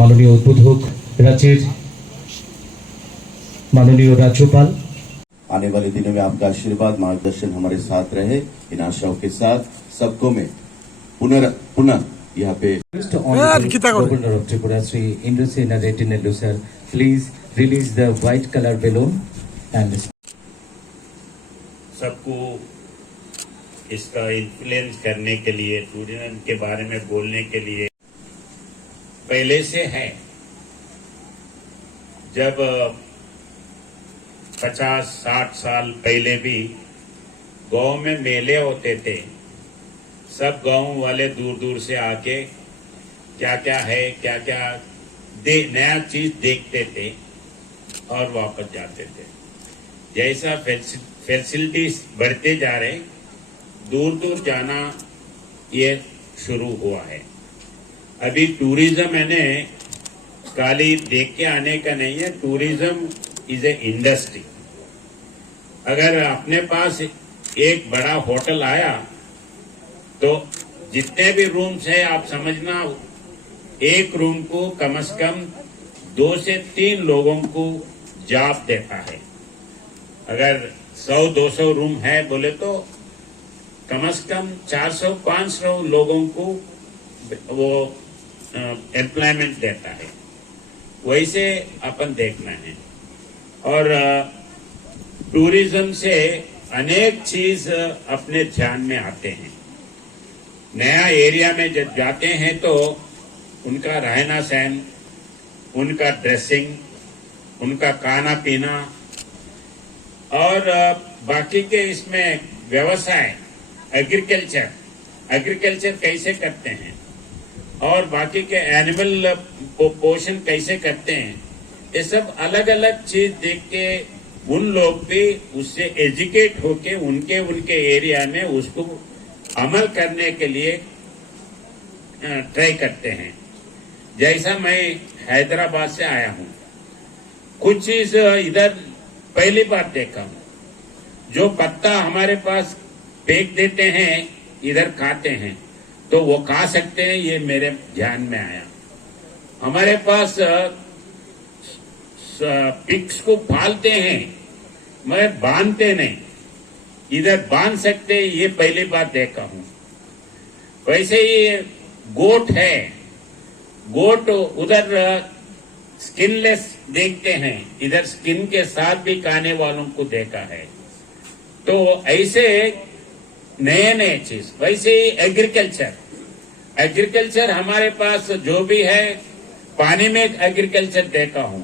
माननीय उद्बोधक राज्य माननीय राज्यपाल। आने वाले दिनों में आपका आशीर्वाद मार्गदर्शन हमारे साथ रहे। इन आशाओं के साथ सबको मैं पुनः यहाँ पे Governor of Tripura Sri Indrasena Reddy Nellu sir, please release the white color balloon and सबको इसका इन्फ्लुएंस करने के लिए, टूरिज्म के बारे में बोलने के लिए पहले से है। जब 50-60 साल पहले भी गांव में मेले होते थे, सब गांव वाले दूर दूर से आके क्या क्या है, क्या क्या नया चीज देखते थे और वापस जाते थे। जैसा फैसिलिटीज बढ़ते जा रहे, दूर दूर जाना ये शुरू हुआ है। अभी टूरिज्म मैंने खाली देख के आने का नहीं है, टूरिज्म इज ए इंडस्ट्री। अगर अपने पास एक बड़ा होटल आया तो जितने भी रूम्स है आप समझना, एक रूम को कम से कम 2 से 3 लोगों को जॉब देता है। अगर 100-200 रूम है बोले तो कम से कम 400-500 लोगों को वो एम्प्लॉयमेंट देता है। वैसे अपन देखना है। और टूरिज्म से अनेक चीज अपने ध्यान में आते हैं। नया एरिया में जब जाते हैं तो उनका रहना सहन, उनका ड्रेसिंग, उनका खाना पीना और बाकी के इसमें व्यवसाय, एग्रीकल्चर कैसे करते हैं और बाकी के एनिमल पोषण कैसे करते हैं, ये सब अलग अलग चीज देख के उन लोग भी उससे एजुकेट होके उनके एरिया में उसको अमल करने के लिए ट्राई करते हैं। जैसा मैं हैदराबाद से आया हूं, कुछ चीज इधर पहली बार देखा हूं। जो पत्ता हमारे पास फेंक देते हैं, इधर खाते हैं तो वो खा सकते हैं, ये मेरे ध्यान में आया। हमारे पास पिग्स को पालते हैं मगर बांधते नहीं, इधर बांध सकते, ये पहली बार देखा हूं। वैसे ही गोट है, गोट उधर स्किनलेस देखते हैं, इधर स्किन के साथ भी खाने वालों को देखा है। तो ऐसे नए नए चीज। वैसे ही एग्रीकल्चर हमारे पास जो भी है, पानी में एग्रीकल्चर देखा हूं,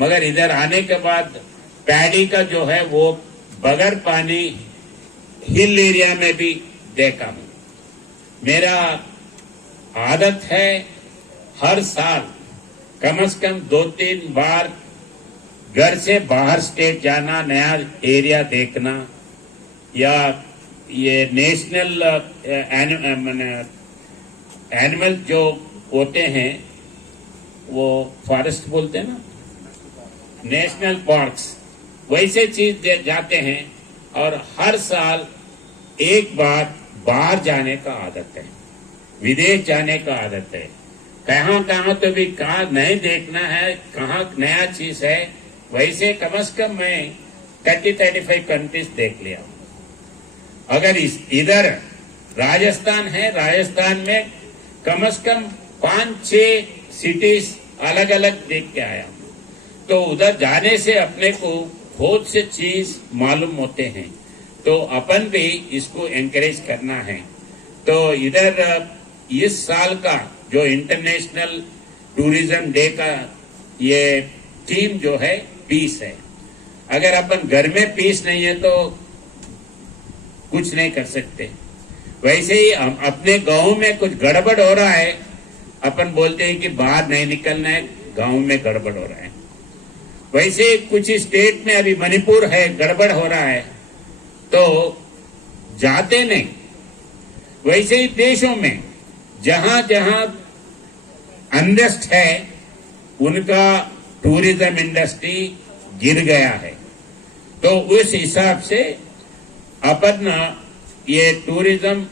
मगर इधर आने के बाद पैडी का जो है वो बगैर पानी हिल एरिया में भी देखा हूं। मेरा आदत है हर साल कम से कम 2-3 बार घर से बाहर स्टेट जाना, नया एरिया देखना, या ये नेशनल एनिमल जो होते हैं वो फॉरेस्ट बोलते हैं ना, नेशनल पार्क्स, वैसे चीज जाते हैं। और हर साल एक बार बाहर जाने का आदत है, विदेश जाने का आदत है। कहाँ कहाँ तो भी कहाँ नहीं देखना है, कहाँ नया चीज है, वैसे कम से कम मैं 30-35 कंट्रीज देख लिया। अगर इधर राजस्थान है, राजस्थान में कम से कम 5-6 सिटीज अलग अलग देख के आया। तो उधर जाने से अपने को बहुत से चीज मालूम होते हैं, तो अपन भी इसको एनकरेज करना है। तो इधर इस साल का जो इंटरनेशनल टूरिज्म डे का ये थीम जो है पीस है। अगर अपन घर में पीस नहीं है तो कुछ नहीं कर सकते। वैसे ही हम अपने गांव में कुछ गड़बड़ हो रहा है, अपन बोलते हैं कि बाहर नहीं निकलना है, गांव में गड़बड़ हो रहा है। वैसे कुछ स्टेट में अभी मणिपुर है, गड़बड़ हो रहा है तो जाते नहीं। वैसे ही देशों में जहां जहां अनरेस्ट है उनका टूरिज्म इंडस्ट्री गिर गया है। तो उस हिसाब से अपन ये टूरिज्म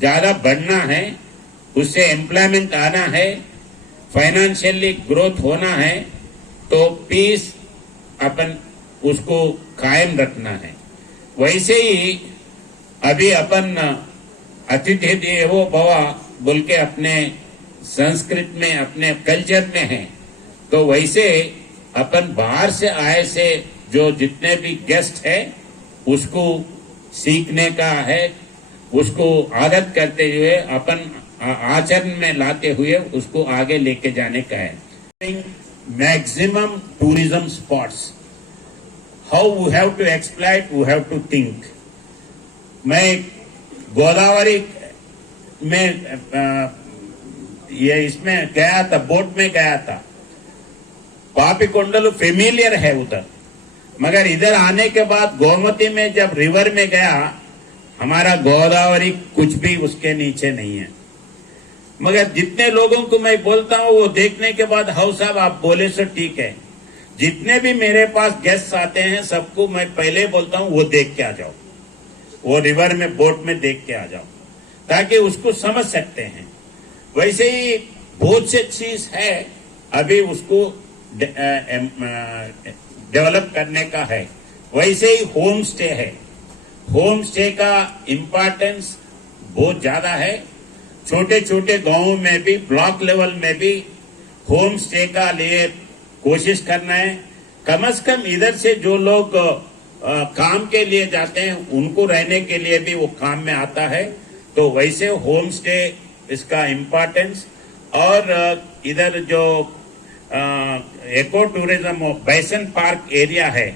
ज्यादा बढ़ना है, उससे एम्प्लॉयमेंट आना है, फाइनेंशियली ग्रोथ होना है तो पीस अपन उसको कायम रखना है। वैसे ही अभी अपन अतिथि देवो भव बोल के अपने संस्कृत में अपने कल्चर में है, तो वैसे अपन बाहर से आए से जो जितने भी गेस्ट है उसको सीखने का है, उसको आदत करते हुए अपन आचरण में लाते हुए उसको आगे लेके जाने का है। Maximum tourism spots, how we have to exploit, we have to think. मैं गोदावरी में ये इसमें गया था, बोट में गया था। पापीकोंडलू फेमिलियर है उधर, मगर इधर आने के बाद गोमती में जब रिवर में गया, हमारा गोदावरी कुछ भी उसके नीचे नहीं है। मगर जितने लोगों को मैं बोलता हूं वो देखने के बाद, हाउ साहब आप बोले सो ठीक है। जितने भी मेरे पास गेस्ट आते हैं सबको मैं पहले बोलता हूं वो देख के आ जाओ, वो रिवर में बोट में देख के आ जाओ, ताकि उसको समझ सकते हैं। वैसे ही बहुत से चीज है अभी उसको डेवलप करने का है। वैसे ही होम स्टे है, होम स्टे का इम्पोर्टेंस बहुत ज्यादा है। छोटे छोटे गांवों में भी, ब्लॉक लेवल में भी होम स्टे का लिए कोशिश करना है। कम से कम इधर से जो लोग काम के लिए जाते हैं उनको रहने के लिए भी वो काम में आता है। तो वैसे होम स्टे इसका इम्पोर्टेंस, और इधर जो इको टूरिज्म बैसन पार्क एरिया है,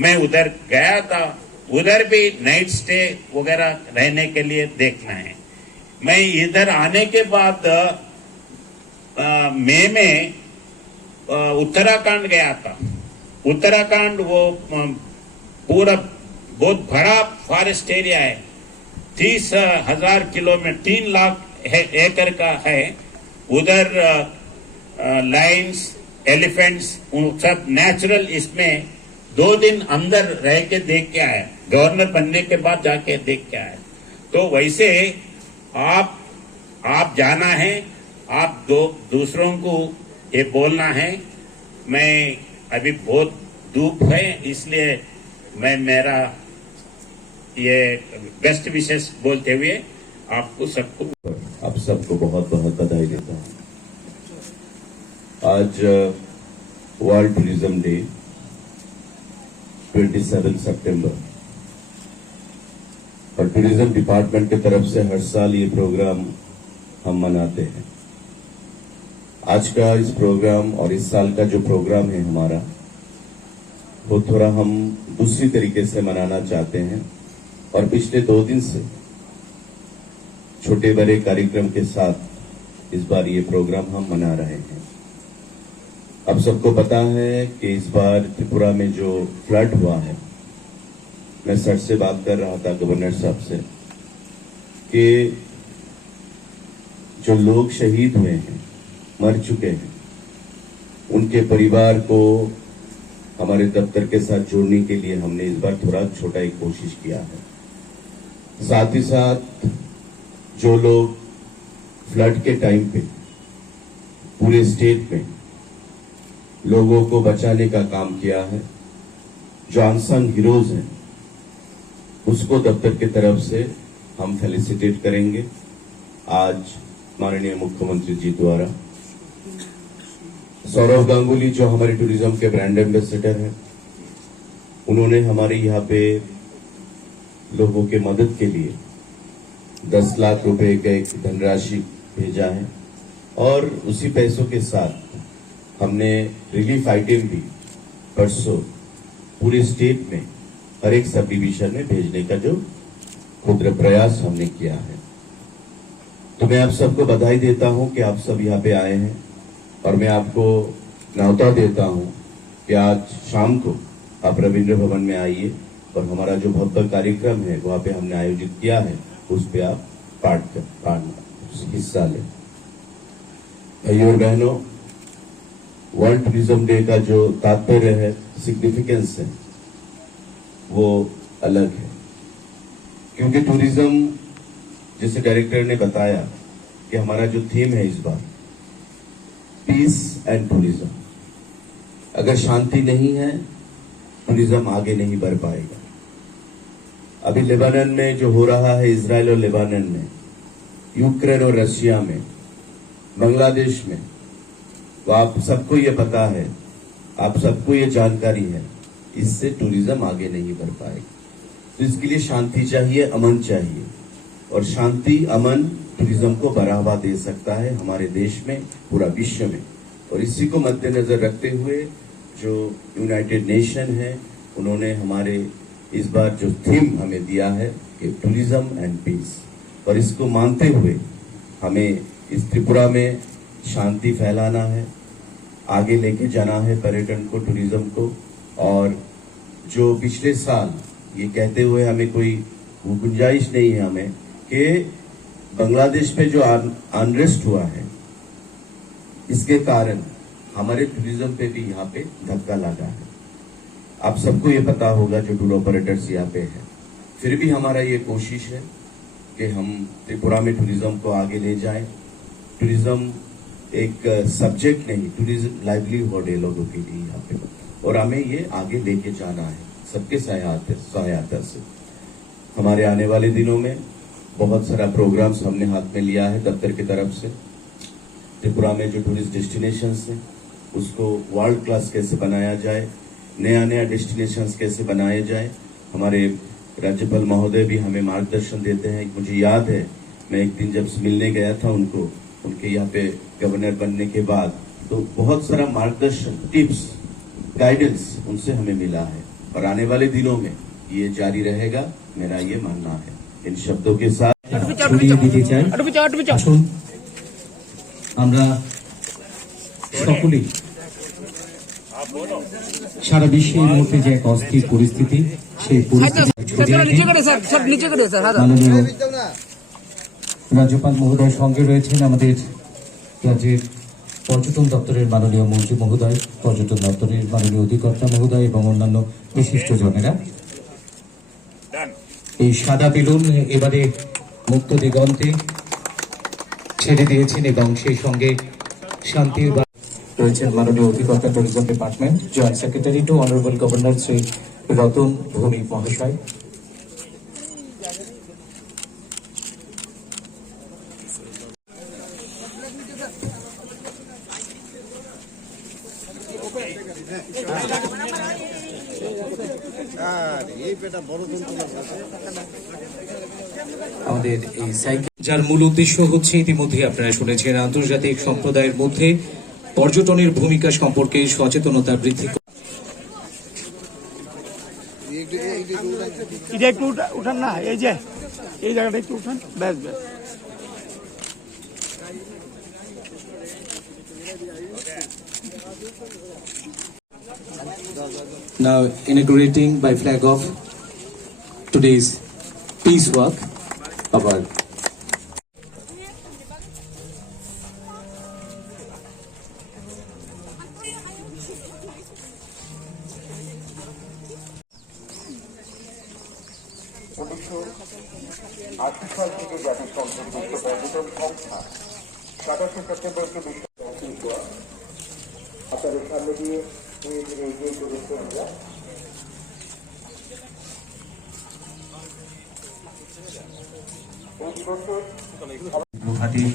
मैं उधर गया था, उधर भी नाइट स्टे वगैरह रहने के लिए देखना है। मैं इधर आने के बाद मई में उत्तराखंड गया था। उत्तराखंड वो पूरा बहुत बड़ा फॉरेस्ट एरिया है, 30,000 किलोमीटर, 3 लाख एकड़ का है। उधर लायंस, एलिफेंट्स सब नेचुरल, इसमें 2 दिन अंदर रह के देख के आए, गवर्नर बनने के बाद जाके देख के आए। तो वैसे आप जाना है, आप दूसरों को ये बोलना है। मैं अभी बहुत धूप है, इसलिए मैं मेरा ये बेस्ट विशेष बोलते हुए आपको सबको, आप सबको बहुत बहुत बधाई देता हूं। आज वर्ल्ड टूरिज्म डे 27 सितंबर, और टूरिज्म डिपार्टमेंट की तरफ से हर साल ये प्रोग्राम हम मनाते हैं। आज का इस प्रोग्राम और इस साल का जो प्रोग्राम है हमारा, वो थोड़ा हम दूसरी तरीके से मनाना चाहते हैं, और पिछले 2 दिन से छोटे बड़े कार्यक्रम के साथ इस बार ये प्रोग्राम हम मना रहे हैं। अब सबको पता है कि इस बार त्रिपुरा में जो फ्लड हुआ है, मैं सर से बात कर रहा था गवर्नर साहब से, कि जो लोग शहीद हुए हैं, मर चुके हैं, उनके परिवार को हमारे दफ्तर के साथ जोड़ने के लिए हमने इस बार थोड़ा छोटा एक कोशिश किया है। साथ ही साथ जो लोग फ्लड के टाइम पे पूरे स्टेट में लोगों को बचाने का काम किया है, जो अनसंग हीरोज हैं, उसको दफ्तर की तरफ से हम फेलिसिटेट करेंगे। आज माननीय मुख्यमंत्री जी द्वारा सौरव गांगुली, जो हमारे टूरिज्म के ब्रांड एम्बेसडर हैं, उन्होंने हमारे यहाँ पे लोगों के मदद के लिए 10 लाख रुपए का एक धनराशि भेजा है, और उसी पैसों के साथ हमने रिलीफ आइटम भी परसों पूरे स्टेट में हर एक सब डिवीजन में भेजने का जो खुद प्रयास हमने किया है। तो मैं आप सबको बधाई देता हूं कि आप सब यहाँ पे आए हैं, और मैं आपको न्यौता देता हूं कि आज शाम को आप रविंद्र भवन में आइए, और हमारा जो भव्य कार्यक्रम है वहाँ पे हमने आयोजित किया है, उस पे आप हिस्सा लें। भाइयों और बहनों, वर्ल्ड टूरिज्म डे का जो तात्पर्य है, सिग्निफिकेंस है, वो अलग है। क्योंकि टूरिज्म, जैसे डायरेक्टर ने बताया कि हमारा जो थीम है इस बार, पीस एंड टूरिज्म। अगर शांति नहीं है, टूरिज्म आगे नहीं बढ़ पाएगा। अभी लेबनान में जो हो रहा है, इजराइल और लेबनान में, यूक्रेन और रशिया में, बांग्लादेश में, वो आप सबको ये पता है, आप सबको ये जानकारी है। इससे टूरिज्म आगे नहीं बढ़ पाएगा। तो इसके लिए शांति चाहिए, अमन चाहिए, और शांति अमन टूरिज्म को बढ़ावा दे सकता है हमारे देश में, पूरा विश्व में। और इसी को मद्देनजर रखते हुए जो यूनाइटेड नेशन है, उन्होंने हमारे इस बार जो थीम हमें दिया है कि टूरिज्म एंड पीस, और इसको मानते हुए हमें इस त्रिपुरा में शांति फैलाना है, आगे लेके जाना है पर्यटन को, टूरिज्म को। और जो पिछले साल ये कहते हुए हमें कोई गुंजाइश नहीं है हमें कि बांग्लादेश पे जो अनरेस्ट हुआ है, इसके कारण हमारे टूरिज्म पे भी यहाँ पे धक्का लगा है। आप सबको ये पता होगा जो टूर ऑपरेटर्स यहाँ पे हैं। फिर भी हमारा ये कोशिश है कि हम त्रिपुरा में टूरिज्म को आगे ले जाएं। टूरिज्म एक सब्जेक्ट नहीं, टूरिज्म लाइवलीहुड है लोगों के लिए यहाँ पे, और हमें ये आगे लेके जाना है सबके सहायता से। हमारे आने वाले दिनों में बहुत सारा प्रोग्राम्स हमने हाथ में लिया है दफ्तर की तरफ से। त्रिपुरा में जो टूरिस्ट डेस्टिनेशंस हैं, उसको वर्ल्ड क्लास कैसे बनाया जाए, नया डेस्टिनेशंस कैसे बनाए जाए। हमारे राज्यपाल महोदय भी हमें मार्गदर्शन देते हैं। मुझे याद है, मैं एक दिन जब मिलने गया था उनको, उनके यहाँ पे गवर्नर बनने के बाद, तो बहुत सारा मार्गदर्शन, टिप्स, गाइडेंस उनसे हमें मिला है, और आने वाले दिनों में ये जारी रहेगा, मेरा ये मानना है। इन शब्दों के साथ ছড়িয়ে দিতে চাই। আসুন আমরা সকলেই সারা বিশ্বে এই মুহূর্তে যে এক অস্থির পরিস্থিতি, সেই পরিস্থিতি মাননীয় রাজ্যপাল মহোদয় সঙ্গে রয়েছেন আমাদের রাজ্যের পর্যটন দপ্তরের মাননীয় মন্ত্রী মহোদয়, পর্যটন দপ্তরের মাননীয় অধিকর্তা মহোদয় এবং অন্যান্য বিশিষ্ট জনেরা। এই সাদা বেলুন এবারে মুক্ত দিগন্তে ছেড়ে দিয়েছেন, এবং সেই সঙ্গে শান্তির রয়েছেন মাননীয় অধিকর্তা tourism department, joint secretary to honourable governor Shri Ratan Bhowmik মহাশয়। আমাদের এই সাইকেল, যার মূল উদ্দেশ্য হচ্ছে, ইতিমধ্যে আপনারা শুনেছেন, আন্তর্জাতিক সম্প্রদায়ের মধ্যে পর্যটনের ভূমিকা সম্পর্কে সচেতনতা বৃদ্ধি। এটা একটু উঠান না, এই যে এই জায়গাটা একটু উঠান, ব্যাস ব্যাস। Now inaugurating by flag off today's peace walk of our সাল থেকে জাতিসংঘের বিশ্ব পর্যটন সংস্থা 27 সেপ্টেম্বরকে বিশ্ব আপনাদের সামনে দিয়ে ধীরে ধীরে এগিয়ে চলেছে। আমরা গুয়াহাটির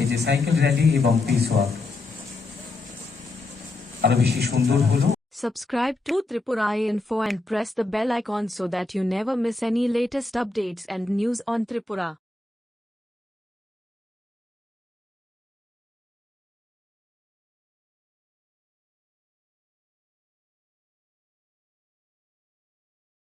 এই যে সাইকেল র্যালি এবং পিস ওয়াক আরো বেশি সুন্দর হলো। Subscribe to Tripura Info and press the bell icon so that you never miss any latest updates and news on Tripura.